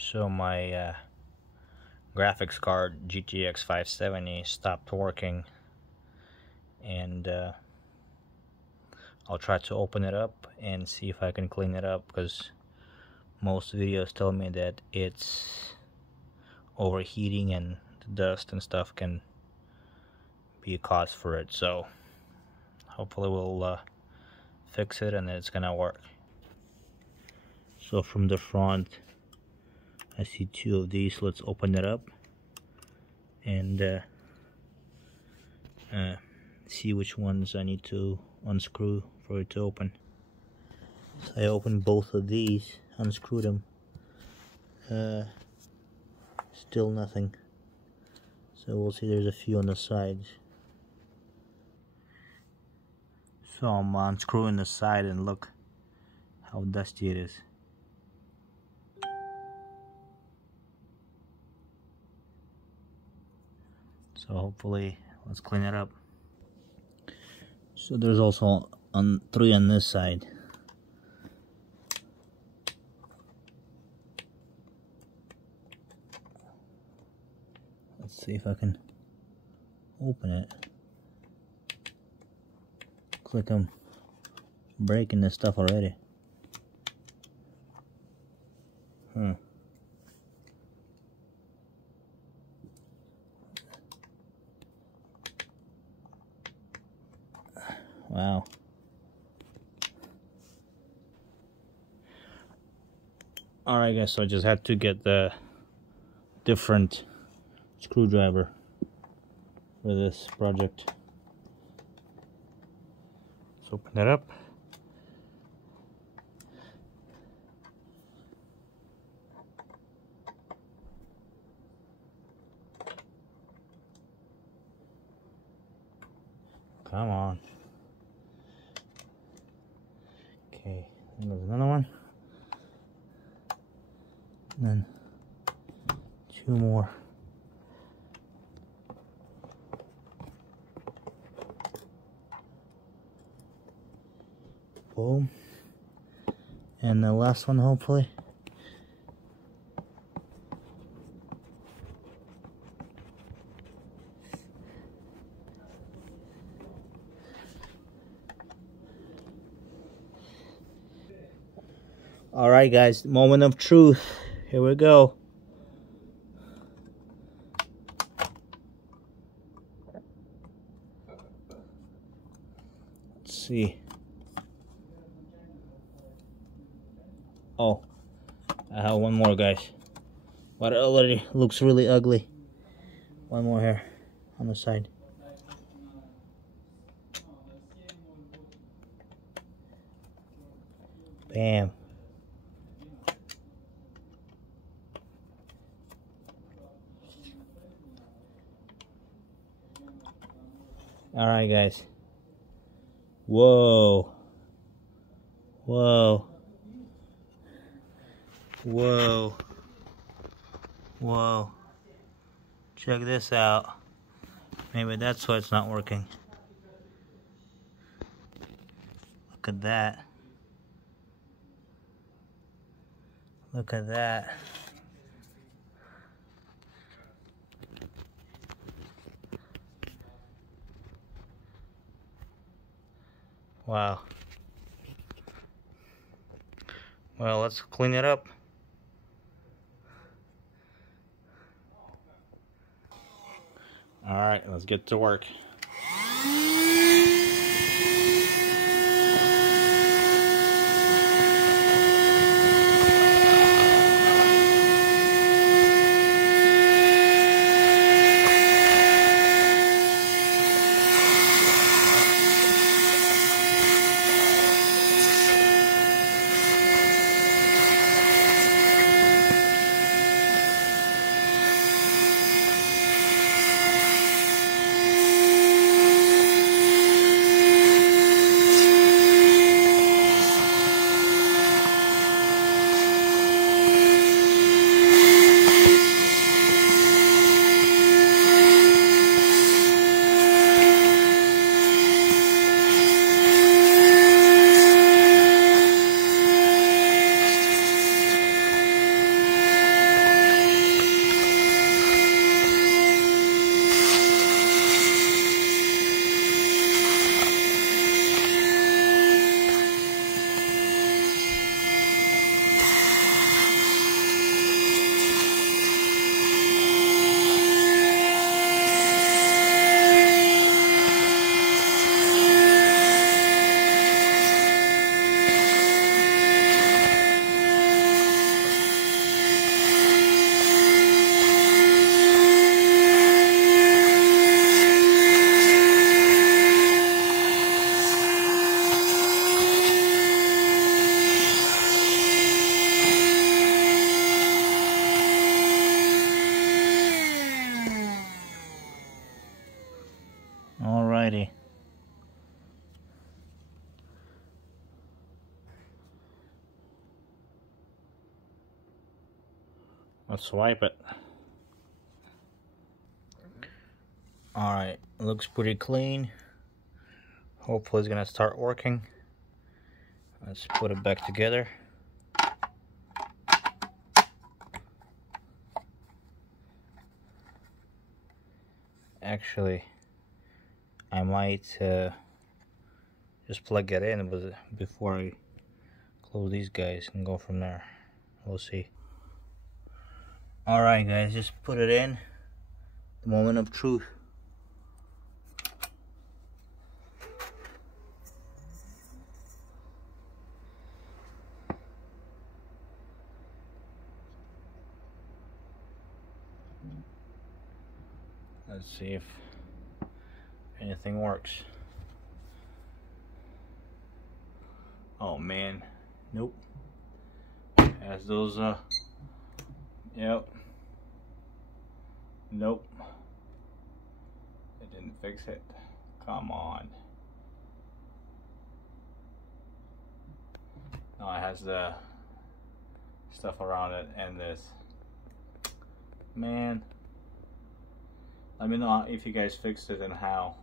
So my graphics card GTX 570 stopped working, and I'll try to open it up and see if I can clean it up, because most videos tell me that it's overheating and the dust and stuff can be a cause for it. So hopefully we'll fix it and it's gonna work. So from the front I see two of these. Let's open it up and see which ones I need to unscrew for it to open. So I opened both of these, unscrewed them, still nothing. So we'll see, there's a few on the sides. So I'm unscrewing the side and look how dusty it is. So hopefully, let's clean it up. So there's also three on this side. Let's see if I can open it. Looks like I'm breaking this stuff already. Wow. Alright guys, so I just had to get the different screwdriver for this project. Let's open it up. Come on. Okay, and there's another one. And then two more. Boom. And the last one, hopefully. Alright guys, moment of truth. Here we go. Let's see. Oh, I have one more, guys. But it already looks really ugly. One more here on the side. Bam. Alright guys. Whoa. Whoa. Whoa. Whoa. Check this out. Maybe that's why it's not working. Look at that. Look at that. Wow. Well, let's clean it up. All right, let's get to work. Let's swipe it. Alright, looks pretty clean. Hopefully it's gonna start working. Let's put it back together. Actually, I might just plug it in before I close these guys and go from there. We'll see. Alright guys, just put it in. The moment of truth. Let's see if anything works. Oh man, nope. Has those yep. Nope. It didn't fix it. Come on. No, it has the stuff around it and this. Man. Let me know if you guys fixed it and how.